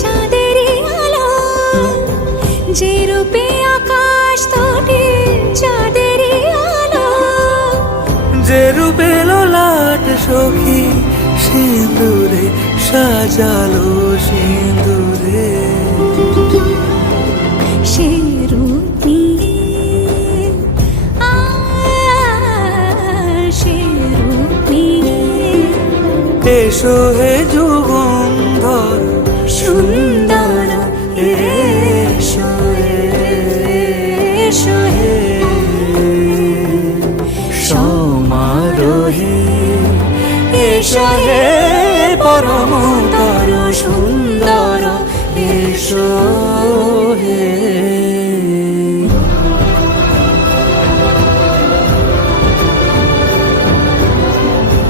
চাঁদেরই আলো, যে রূপে আকাশ তটে চাঁদেরই আলো, যে রূপে লোলাট সখী সিঁদুরে সাজালো সিঁদুরে। সে রূপ নিয়ে সে রূপ নিয়ে এসো হে যুগন্ধর সুন্দর এসো এসো হে সমারোহে এসো হে পরমতর সুন্দর এসো